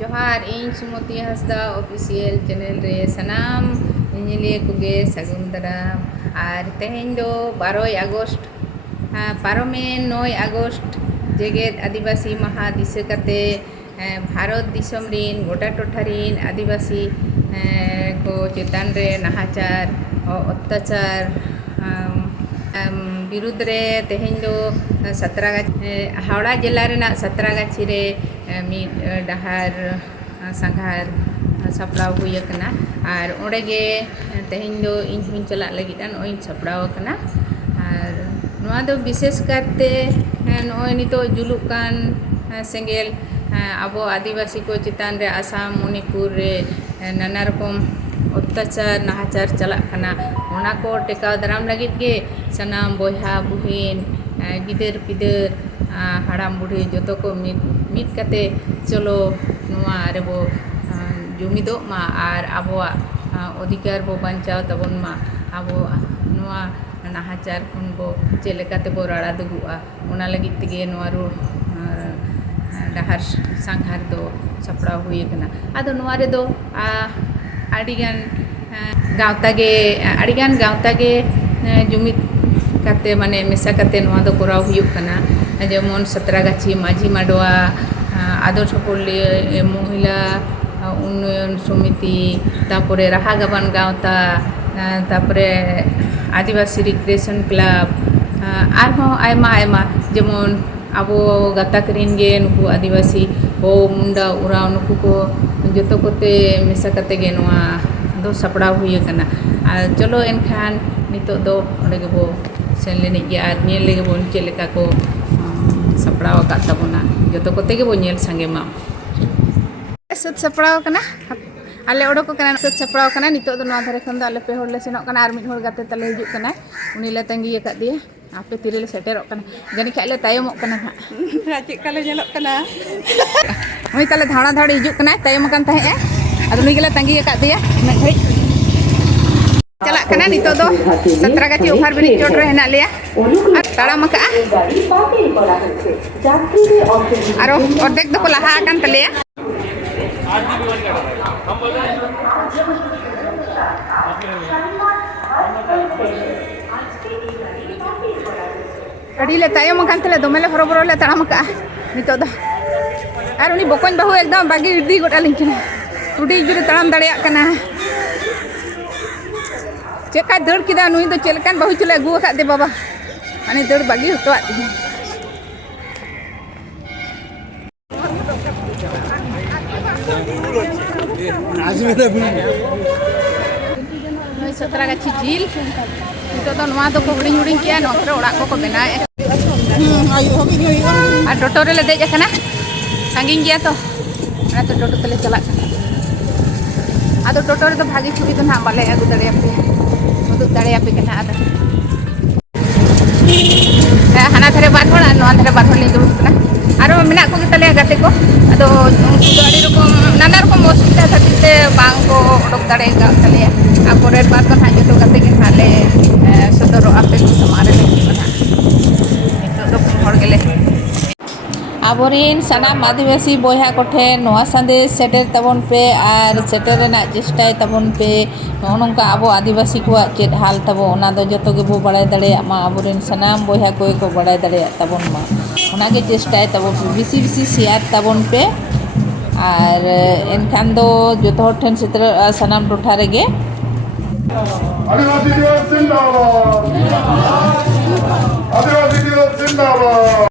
जोहार इन सुमति Hansda official channel रे सनाम engineer Kuge सगुन दाराम और तेहें दो 12 अगस्त पारोमे 9 अगस्त जेगेद आदिवासी महा दिशा कते भारत दिसम रिन गोटा टोठा रिन आदिवासी को चेतान रे नाहाचार और अत्याचार विरुद्ध रे तेहें दो सतरागाछी हावड़ा जिला रेना सतरागाछी रे मिड डहार सांघार सपड़ाव हुई कना और ओंडे गे तेहें दो इन हुई चला लगिदा नोई सपड़ाव कना और नोआ दो विशेष करते नोई नितो जुलुक कान सेंगेल आबो आदिवासी को चेतान रे आसाम मणिपुर रे नाना रकम अत्याचार नाहाचार चला कना ओना को टेकाव दाराम लगिद गे सनाम बयहा बुहिन गिदर पिदर हाड़ाम बुढ़ी जो को मिद कते चलो नोआ रेबो जुमिदो मा और आबोआ अधिकार बो बांचाव तबन मा आबो नोआ नाहाचार खन बो चेलेकाते बो राड़ा दुगुआ ओना लगिद तेगे नोआ रो डहार सांघार दो सपड़ा हुई कना आदो नोआ रे दो आडिगान गावता गे जुमिद काते माने मेसा काते नोआ दो कोराव हुई कना जेमन सतरागाछी माझी माडवा आदर्श पल्ली महिला उन्नयन समिति तापरे राहा गाबान गावता तापरे आदिवासी रिक्रिएशन क्लब आरहों आयमा आयमा जेमन आबो गाताक रिन गे नुकु आदिवासी हो मुंडा उराव नुकु को जतो कोते मेसा काते गे नोआ दो सपड़ाव हुई कना चलो एनखान नितो दो ओंडे गे बो सेन लेने गे आर नेल लेगे बो चेद लेका को सपड़ाव आकाद ताबोना जतो कोते गे बो नेल संगे मा सत सपड़ाव कना आले ओडोक कना सत सपड़ाव कना नितो दो नोआ धारे खन दो आले पे होड़ ले सेनोक कना आर मिद होड़ गाते तले हिजुक कना उनी ले तंगी आकादिया आपे तिरे ले सेटेरोक कना जानि खाले तायमोक कना हा चेक काले जेलोक कना उनी ताले धाड़ा धाड़ी हिजुक कना तायम कन ताहे आदो उनी गेले तंगी आकादिया मे घड़ी चला कना नितो दो सतरागाछी ओभार ब्रिज चोट रे हेना लिया और ताड़ाम का आरो अर्धेक दो को लहा आकान तलेया अड़ी ले तायम कान तले दोमेले हरबरो ले ताड़ाम का नितो दो और उनी बकोन बाहु एकदम बागी इदी गोटा लिंकना टुडी जुरे ताड़ाम दाड़िया कना चेका दड़ किदा नुई दो चेलकान बाहु चले अगु आकाद दे बाबा माने दड़ बागी हटो आदि सतरागाछी झील नितो दो नोआ दो को हुडिंग हुडिंग किया नोकरे ओड़ा को बनाए और टोटो रे ले देज कना सांगिंग गया तो ना तो टोटो तले चला आदो टोटो रे तो भागी छुरी तो ना बाले अगु दड़िया पे उदुग दड़िया पे कना आदो हाना धरे बार होड़ नोआ धरे बार होड़ ले दुड़ुब कना आरो मेना को तले गाते को आदो उनको दो आड़ी रकम नाना रकम असुविधा खातिर ते बांग को ओडक दाड़े गा तले आ परेर बार तो हां जतो गाते के हाले सदरो आपे को समारे ले कना नितो दो होड़ गेले आबोरिन सनाम आदिवासी बयहा कोठे नोआ संदेश सेटर तबन पे और सेटर रेना चेष्टाय तबन पे नोनोंका आबो आदिवासी को चेद हाल तबो ओना दो जतो गे बो बाड़ाय दाड़ेया मा आबोरिन सनाम बयहा को बाड़ाय दाड़ेया तबन मा ओना गे चेष्टाय तबो बेसी बेसी शेयर तबन पे और एनखान दो जतो हर ठेन सेटर सनाम टोठा रेगे आदिवासी दिवस जिंदाबाद आदिवासी दिवस जिंदाबाद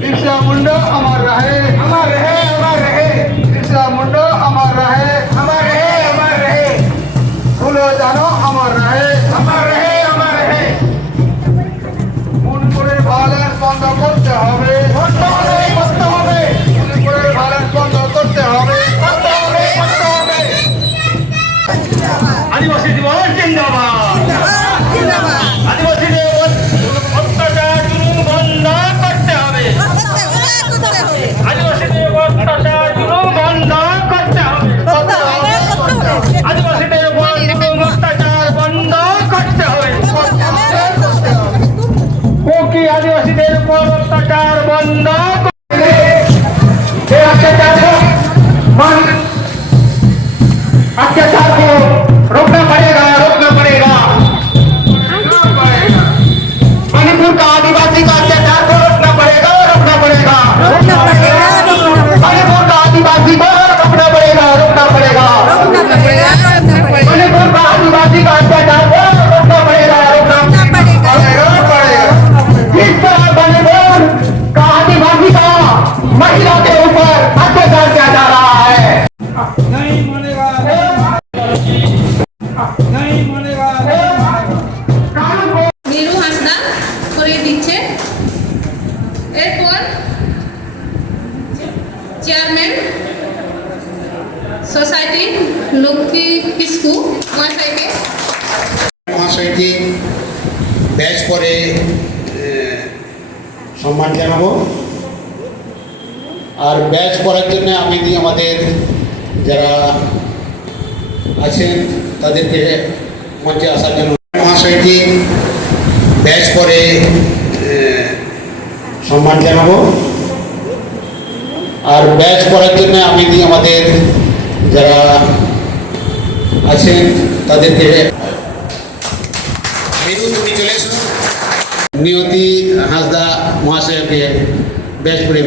बिरसा मुंडा अमर रहे अमर रहे अमर रहे बिरसा मुंडा अमर रहे अमर रहे अमर रहे फुलो जानो अमर रहे अमर रहे अमर रहे মণিপুরের ভায়োলেন্স বন্ধ করতে হবে করতে হবে করতে হবে মণিপুরের ভায়োলেন্স বন্ধ করতে হবে করতে হবে করতে হবে আদিবাসী দিবস জিন্দাবাদ জিন্দাবাদ জিন্দাবাদ আদিবাসী দিবস অত্যাচার চেয়ারম্যান সোসাইটি লক্ষ্মী কিসকু মহাশয়কে মহাশয়টি ব্যাচ পরে সম্মান জানাবো। আর ব্যাচ পড়ার জন্য আমি আমাদের যারা আছেন তাদেরকে মঞ্চে আসার জন্য মহাশয়টি ব্যাচ পরে সম্মান জানাবো। আর ব্যাচ পড়ার জন্য আমি আমাদের যারা আছেন তাদেরকে মেরু তুমি চলে এসো। নিয়তি হাঁসদা মহাশয়কে ব্যাচ পড়ে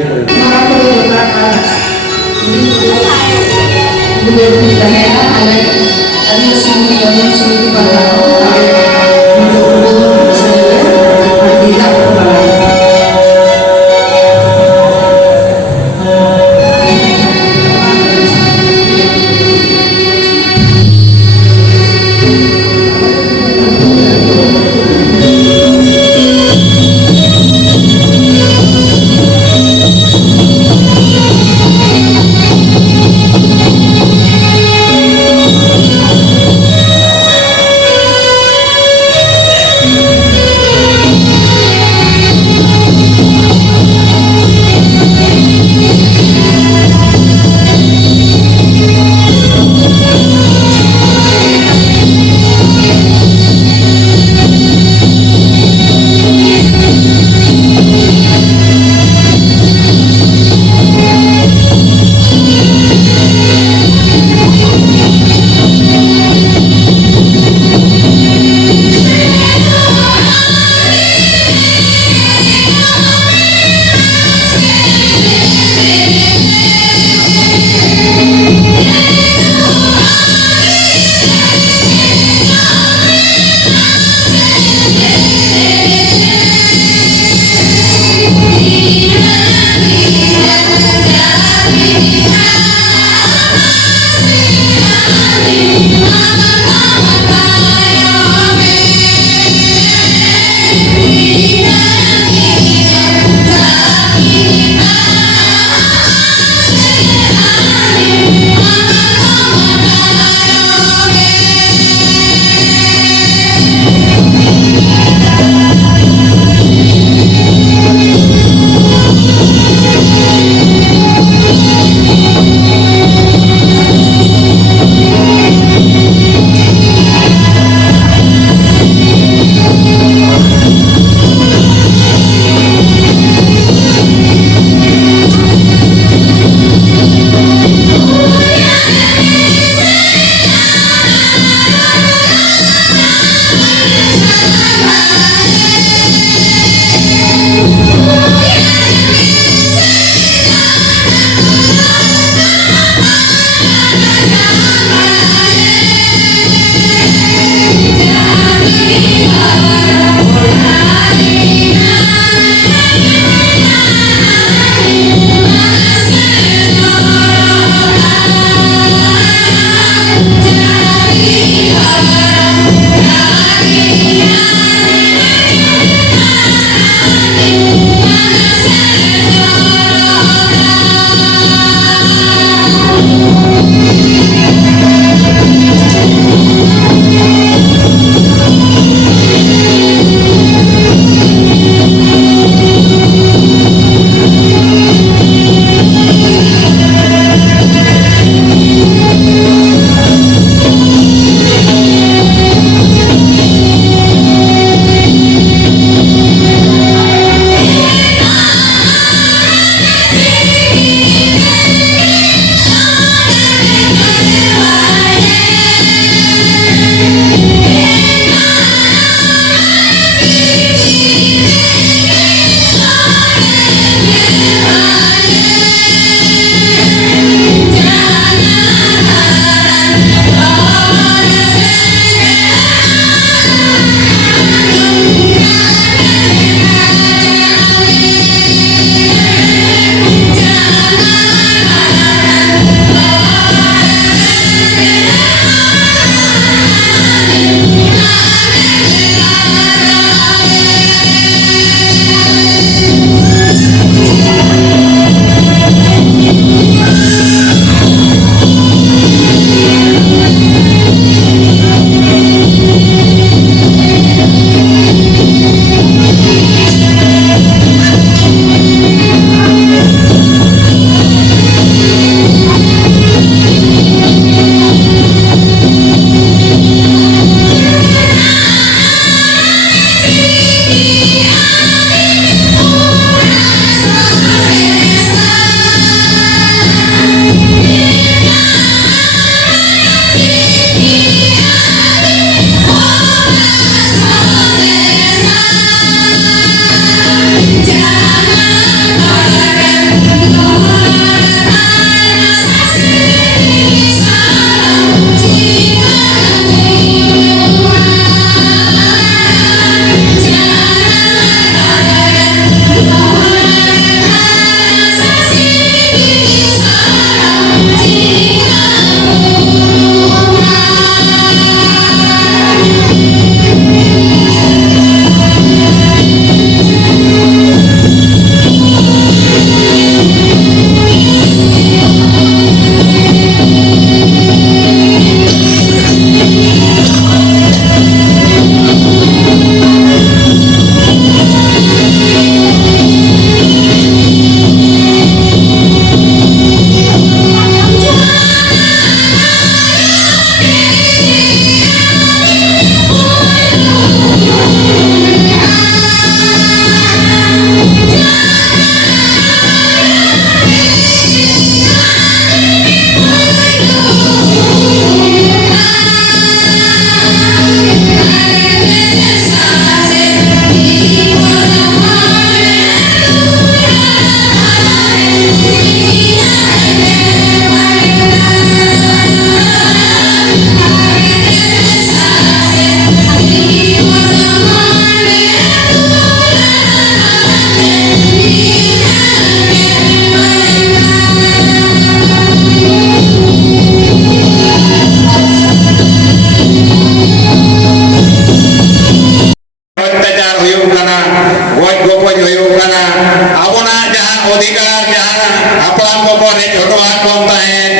ᱦᱟᱯᱲᱟᱢ ᱠᱚᱠᱚ ᱨᱮᱡ ᱦᱚᱴᱚᱣᱟᱫ ᱵᱚᱱ ᱛᱟᱦᱮᱸᱫ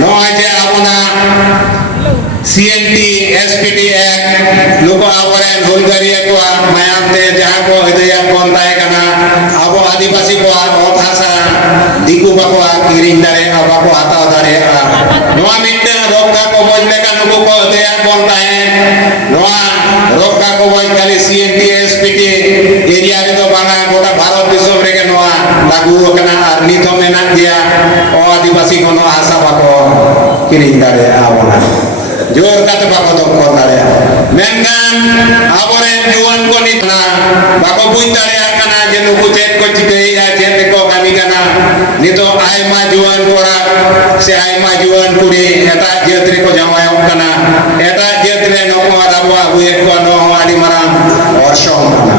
ᱱᱚᱜᱼᱚᱭ ᱡᱮ ᱟᱵᱚᱱᱟᱜ CNT SPT Act ᱱᱩᱠᱩ ᱟᱵᱚᱨᱮᱱ ᱦᱩᱞᱜᱟᱹᱨᱤᱭᱟᱹ ᱠᱚᱣᱟᱜ ᱢᱟᱭᱟᱢ ᱛᱮ ᱡᱟᱦᱟᱸ ᱠᱚ ᱟᱹᱫᱟᱹᱭᱟᱜ ᱵᱚᱱ ᱛᱟᱦᱮᱸ ᱠᱟᱱᱟ ᱟᱵᱚ ᱟᱹᱫᱤᱵᱟᱹᱥᱤ ᱠᱚᱣᱟᱜ ᱚᱛ ᱦᱟᱥᱟ ᱫᱤᱠᱩ ᱵᱟᱠᱚ ᱠᱤᱨᱤᱧ ᱫᱟᱲᱮᱭᱟᱜᱼᱟ ᱵᱟᱠᱚ ᱦᱟᱛᱟᱣ ᱫᱟᱲᱮᱭᱟᱜᱼᱟ ᱱᱚᱣᱟ ᱢᱤᱫᱴᱟᱝ ᱨᱚᱠᱠᱷᱟ ᱠᱚᱵᱚᱡ ᱞᱮᱠᱟ ᱱᱩᱠᱩ ᱠᱚ ᱟᱹᱫᱟᱹᱭᱟᱜ ᱵᱚᱱ ᱛᱟᱦᱮᱸᱫ ᱱᱚᱣᱟ ᱨᱚᱠᱠᱷᱟ ᱠᱚᱵᱚᱡ ᱠᱷᱟᱹᱞᱤ CNT SPT एरिया रेदो बांगा गोटा भारत दिसोम रेगे नोआ लागू कना आर नित हो मेना गया ओ आदिवासी को नो आशा बाको किरिंग दाड़े आबोना जोर काते बाको दो को दाड़े मेनगान आबोरे जुवान को नितना बाको बुझ दाड़े कना जे नुकु चेत को चिकैया चेत को कामी कना नितो आयमा जुवान कोरा से आयमा जुवान कुड़ी एटा जेत्रे को जावायो कना एटा जेत्रे नो आबवा बुए को नो आदि माराम वर्षम कना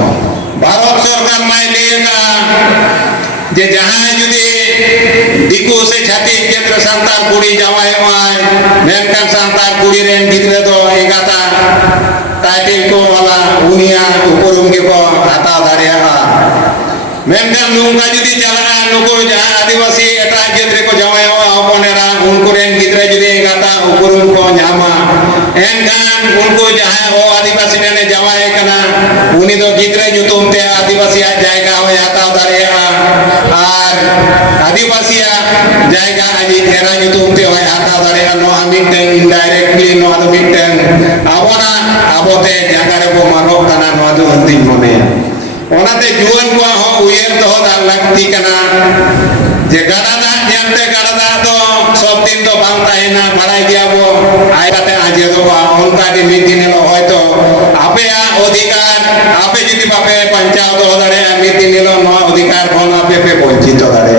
भारत सरकार माय लेगा जे जहां जुदी दिकु से छाती क्षेत्र सांतार कुड़ी जावाय माय मेनकान सांतार कुड़ी रेन गिद्रे दो एगाता टाइटल को वाला उनिया उपरुम के को हता दाड़ेया मेनकान नुंगा जुदी चला नुको जहां आदिवासी एटा क्षेत्र को जावाय होनेरा उनको रेन गिद्रे जुदी एगाता उपरुम को न्यामा एनकान उनको जहां ओ आदिवासी ने जावाय कना उनी दो गिद्रे जुतुम ते आदिवासी जायगा हो हता दाड़ेया आर आदिवासी जायगा आजी तेरा जुतुम ते हो हता दाड़ेया नो मिटन इनडायरेक्टली नो दो मिटन आबोना आबोते जागा रे को मानो कना नो दो अंतिम मोने ओनाते जुवन को हो उयर दो लागती कना जे गाड़ा जेते गाड़ा दो सब दिन तो बांग ताहेना बाड़ाय गया बो आय काते आजे दो उनका के मिद दिन लो होयतो आपे अधिकार आपे जदि बापे पंचाव दो दाड़े मिद दिन लो नो अधिकार कोन आपे पे वंचित दाड़े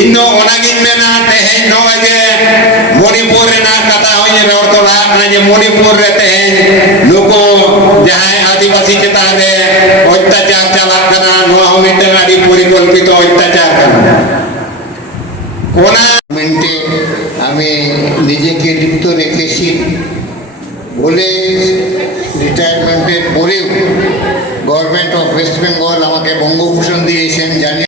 इन दो ओनागिन मेना तेहे नो जे मणिपुर रेना कथा होय रोड तो ना जे मणिपुर रे तेहे लोको जहां आदिवासी चेता रे अत्याचार चला कना नो मिटे गाड़ी परिकल्पित अत्याचार कना कोना মেন্টে আমি নিজেকে লিপ্ত রেখেছি বলে রিটায়ারমেন্টের পরেও গভর্নমেন্ট অফ ওয়েস্ট বেঙ্গল আমাকে বঙ্গভূষণ দিয়েছেন জানি